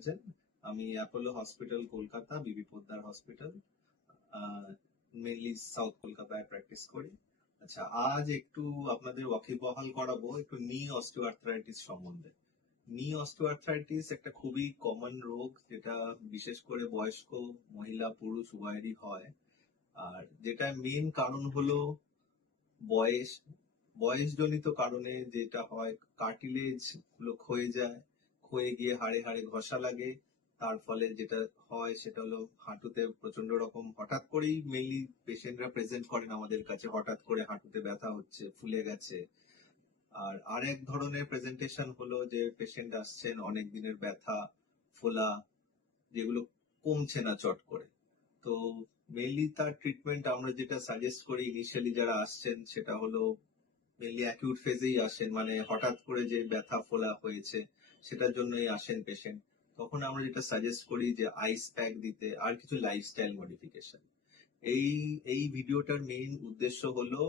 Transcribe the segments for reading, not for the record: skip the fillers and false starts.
Surgeon. আমি Apollo hospital Kolkata, বিবি Poddar hospital, mainly south কলকাতায় practice করি। আচ্ছা, আজ একটু আপনাদের ওয়াকিবহাল করাবো একটু নি অস্টিওআর্থ্রাইটিস সম্বন্ধে। নি অস্টিওআর্থ্রাইটিস একটা খুবই কমন রোগ, যেটা বিশেষ করে বয়স্ক মহিলা পুরুষ উভয়েরই হয়। আর যেটা মেন কারণ হলো বয়স। বয়সজনিত কারণে যেটা হয়, কার্টিলেজ গুলো ক্ষয়ে যায়, ক্ষয়ে গিয়ে হাড়ে হাড়ে ঘষা লাগে। তার ফলে যেটা হয় সেটা হলো হাঁটুতে প্রচন্ড রকম হঠাৎ করেই মেনলি পেশেন্টরা প্রেজেন্ট করেন আমাদের কাছে, হঠাৎ করে হাঁটুতে ব্যথা হচ্ছে, ফুলে গেছে। আর আরেক ধরনের প্রেজেন্টেশন হলো যে পেশেন্ট আসছেন অনেক দিনের ব্যথা, ফোলা, যেগুলো কমছে না চট করে। তো মেনলি তার ট্রিটমেন্ট আমরা যেটা সাজেস্ট করি ইনিশিয়ালি যারা আসছেন, সেটা হলো মেনলি অ্যাকিউট ফেজেই আসেন, মানে হঠাৎ করে যে ব্যথা ফোলা হয়েছে সেটার জন্যই আসেন পেশেন্ট। তখন আমরা যেটা সাজেস্ট করি যে আইস প্যাক দিতে, আর কিছু লাইফস্টাইল মডিফিকেশন। এই এই ভিডিওটার মেইন উদ্দেশ্য হলো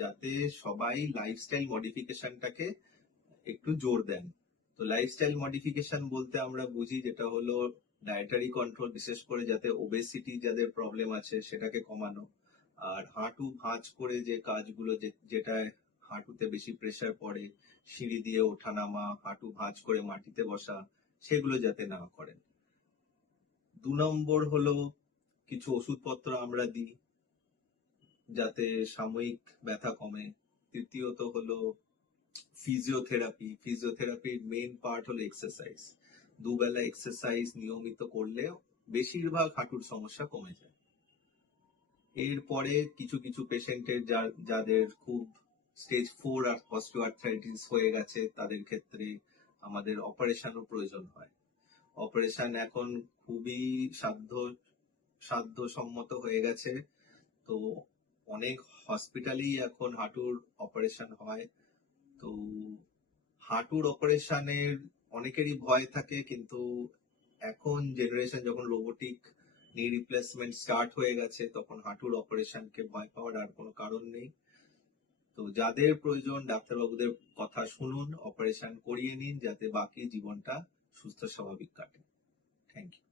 যাতে সবাই লাইফস্টাইল মডিফিকেশনটাকে একটু জোর দেন। তো লাইফস্টাইল মডিফিকেশন বলতে আমরা বুঝি যেটা হলো ডায়েটারি কন্ট্রোল, বিশেষ করে যাতে ওবেসিটি যাদের প্রবলেম আছে সেটাকে কমানো। আর হাঁটু ভাঁজ করে যে কাজগুলো, যেটা হাঁটুতে বেশি প্রেসার পড়ে, সিঁড়ি দিয়ে ওঠানামা, হাঁটু ভাঁজ করে মাটিতে বসা, সেগুলো যাতে না করেন। 2 নম্বর হলো কিছু ওষুধপত্র আমরা দিই যাতে সাময়িক ব্যথা কমে। তৃতীয়ত হলো ফিজিওথেরাপি। ফিজিওথেরাপির মেইন পার্ট হলো এক্সারসাইজ। দুবেলা এক্সারসাইজ নিয়মিত করলে বেশিরভাগ হাঁটুর সমস্যা কমে যায়। এরপরে কিছু কিছু পেশেন্টের যাদের খুব স্টেজ 4 আর অস্টিওআর্থ্রাইটিস হয়ে গেছে, তাদের ক্ষেত্রে আমাদের অপারেশনও প্রয়োজন হয়। অপারেশন এখন খুবই সাধ্যসম্মত হয়ে গেছে। তো অনেক হসপিটালেই এখন হাঁটুর অপারেশন হয়। তো হাঁটুর অপারেশনের অনেকেরই ভয় থাকে, কিন্তু এখন জেনারেশন যখন রোবোটিক নি রিপ্লেসমেন্ট স্টার্ট হয়ে গেছে, তখন হাঁটুর অপারেশনকে ভয় পাওয়ার আর কোনো কারণ নেই। তো যাদের প্রয়োজন ডাক্তারবাবুদের কথা শুনুন, অপারেশন করিয়ে নিন, যাতে বাকি জীবনটা সুস্থ স্বাভাবিক কাটে। Thank you.